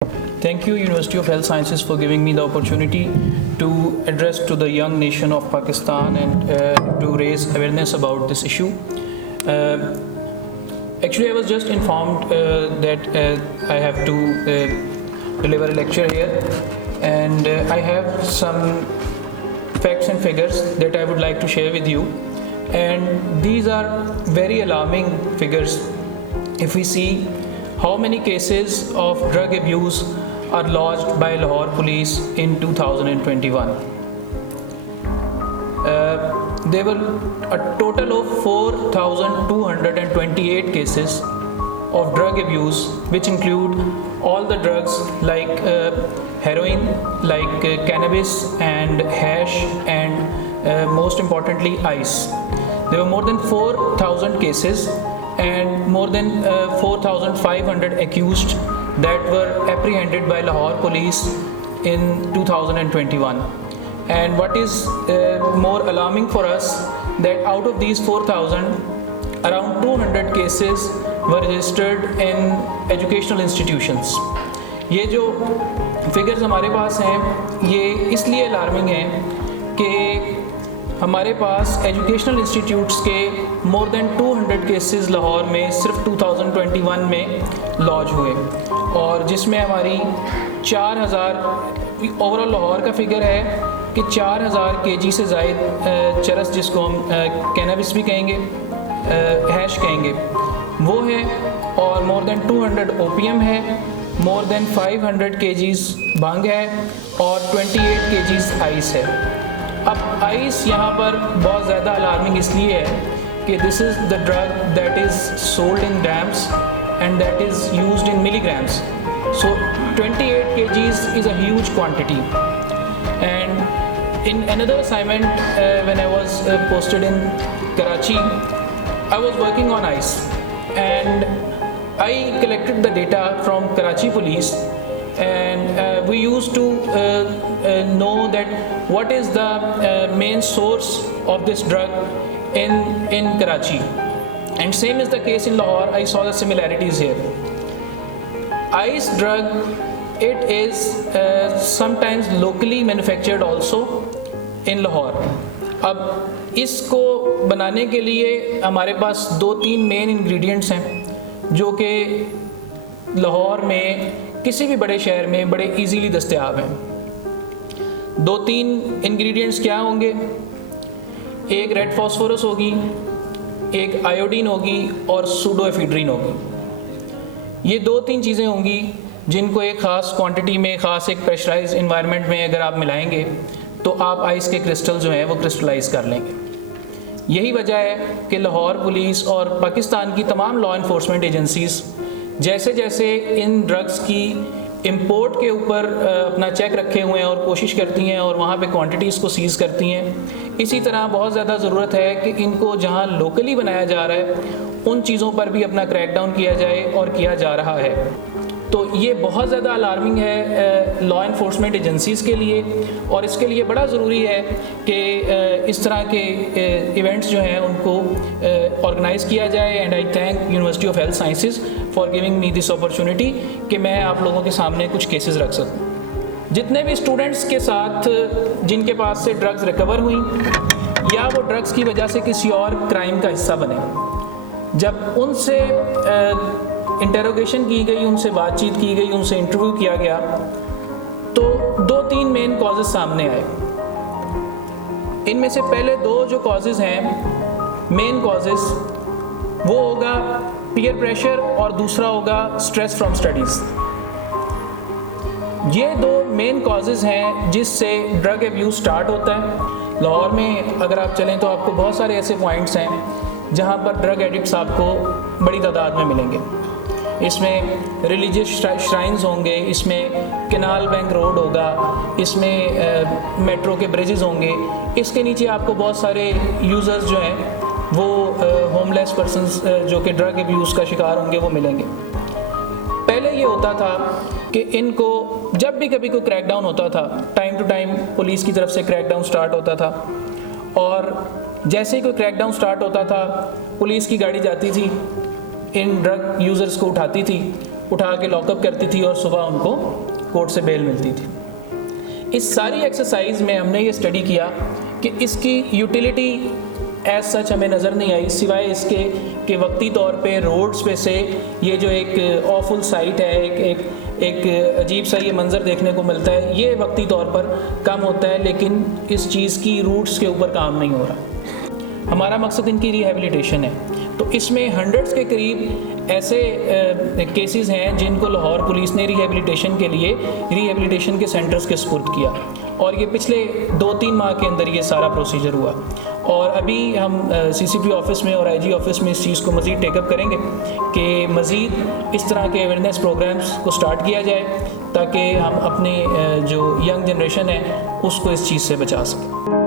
Thank you, University of Health Sciences, for giving me the opportunity to address to the young nation of Pakistan and to raise awareness about this issue. Actually, I was just informed that I have to deliver a lecture here, and I have some facts and figures that I would like to share with you. And these are very alarming figures. If we see how many cases of drug abuse are lodged by Lahore police in 2021. There were a total of 4,228 cases of drug abuse, which include all the drugs like heroin, like cannabis and hash, and most importantly ice. There were more than 4,000 cases and more than 4,500 accused that were apprehended by Lahore police in 2021. And what is more alarming for us, that out of these 4,000, around 200 cases were registered in educational institutions. ये जो figures हमारे पास हैं, ये इसलिए alarming हैं कि हमारे पास educational institutes के मोर देन 200 केसेस लाहौर में सिर्फ 2021 में लॉन्च हुए, और जिसमें हमारी 4,000 ओवरऑल लाहौर का फिगर है कि 4,000 केजी से ज़ायद चरस, जिसको हम कैनबिस भी कहेंगे, हैश कहेंगे, वो है, और मोर देन 200 ओपीएम है, मोर देन 500 केजीज़ भांग है, और 28 केजीज़ आइस है। अब आइस यहाँ पर बहुत ज़्यादा अलार्मिंग इसलिए है कि this is the drug that is sold in grams and that is used in milligrams. So 28 kgs is a huge quantity. And in another assignment, when I was posted in Karachi, I was working on ice, and I collected the data from Karachi police, and we used to know that what is the main source of this drug in Karachi, and same is the case in Lahore. I saw the similarities here. Ice drug, it is sometimes locally manufactured also in Lahore. अब इसको बनाने के लिए हमारे पास 2-3 main ingredients हैं जो कि लाहौर में किसी भी बड़े शहर में बड़े इजीली दस्तयाब हैं. 2-3 इंग्रेडिएंट्स क्या होंगे? एक रेड फास्फोरस होगी, एक आयोडीन होगी, और सूडोएफिड्रिन होगी. ये 2-3 चीज़ें होंगी जिनको एक ख़ास क्वांटिटी में, ख़ास एक प्रेशराइज इन्वायरमेंट में अगर आप मिलाएंगे तो आप आइस के क्रिस्टल जो हैं वो क्रिस्टलाइज कर लेंगे. यही वजह है कि लाहौर पुलिस और पाकिस्तान की तमाम लॉ इन्फोर्समेंट एजेंसीज़ जैसे जैसे इन ड्रग्स की इंपोर्ट के ऊपर अपना चेक रखे हुए हैं और कोशिश करती हैं और वहाँ पे क्वांटिटीज़ को सीज़ करती हैं, इसी तरह बहुत ज़्यादा ज़रूरत है कि इनको जहाँ लोकली बनाया जा रहा है उन चीज़ों पर भी अपना क्रैकडाउन किया जाए, और किया जा रहा है. तो ये बहुत ज़्यादा अलार्मिंग है लॉ इन्फोर्समेंट एजेंसीज़ के लिए, और इसके लिए बड़ा ज़रूरी है कि इस तरह के इवेंट्स जो हैं उनको ऑर्गेनाइज़ किया जाए. And I thank university of health sciences for giving me this opportunity कि मैं आप लोगों के सामने कुछ केसेस रख सकूं. जितने भी स्टूडेंट्स के साथ जिनके पास से ड्रग्स रिकवर हुई या वो ड्रग्स की वजह से किसी और क्राइम का हिस्सा बने, जब उनसे इंटेरोगेशन की गई, उनसे बातचीत की गई, उनसे इंटरव्यू किया गया, तो 2-3 मेन कॉजेज़ सामने आए. इनमें से पहले 2 जो कॉजेज़ हैं, मेन कॉजेज़, वो होगा पीयर प्रेशर और दूसरा होगा स्ट्रेस फ्रॉम स्टडीज़. ये 2 मेन कॉजेज़ हैं जिससे ड्रग एब्यूज़ स्टार्ट होता है. लाहौर में अगर आप चलें तो आपको बहुत सारे ऐसे पॉइंट्स हैं जहाँ पर ड्रग एडिक्ट्स आपको बड़ी तादाद में मिलेंगे. इसमें रिलीजियस श्राइन्स होंगे, इसमें कैनाल बैंक रोड होगा, इसमें मेट्रो के ब्रिजेस होंगे, इसके नीचे आपको बहुत सारे यूज़र्स जो हैं वो होमलेस पर्सनस जो कि ड्रग एब्यूज़ का शिकार होंगे वो मिलेंगे. पहले ये होता था कि इनको जब भी कभी कोई क्रैकडाउन होता था, टाइम टू टाइम पुलिस की तरफ से क्रैकडाउन स्टार्ट होता था, और जैसे ही कोई क्रैकडाउन स्टार्ट होता था पुलिस की गाड़ी जाती थी, इन ड्रग यूज़र्स को उठाती थी उठा के लॉकअप करती थी और सुबह उनको कोर्ट से बेल मिलती थी। इस सारी एक्सरसाइज में हमने ये स्टडी किया कि इसकी यूटिलिटी एज सच हमें नज़र नहीं आई, सिवाय इसके कि वक्ती तौर पे रोड्स पे से ये जो एक ऑफुल साइट है, एक अजीब सा ये मंज़र देखने को मिलता है, ये वक्ती तौर पर कम होता है, लेकिन इस चीज़ की रूट्स के ऊपर काम नहीं हो रहा। हमारा मकसद इनकी रिहेबिलिटेशन है। तो इसमें हंड्रेड्स के करीब ऐसे केसेस हैं जिनको लाहौर पुलिस ने रिहेबिलिटेशन के लिए रिहेबिलिटेशन के सेंटर्स के सुपुर्द किया, और ये पिछले 2-3 माह के अंदर ये सारा प्रोसीजर हुआ। और अभी हम CCP ऑफिस में और IG ऑफिस में इस चीज़ को मज़ीद टेकअप करेंगे कि मज़ीद इस तरह के अवेयरनेस प्रोग्राम्स को स्टार्ट किया जाए ताकि हम अपने जो यंग जनरेशन है उसको इस चीज़ से बचा सकें।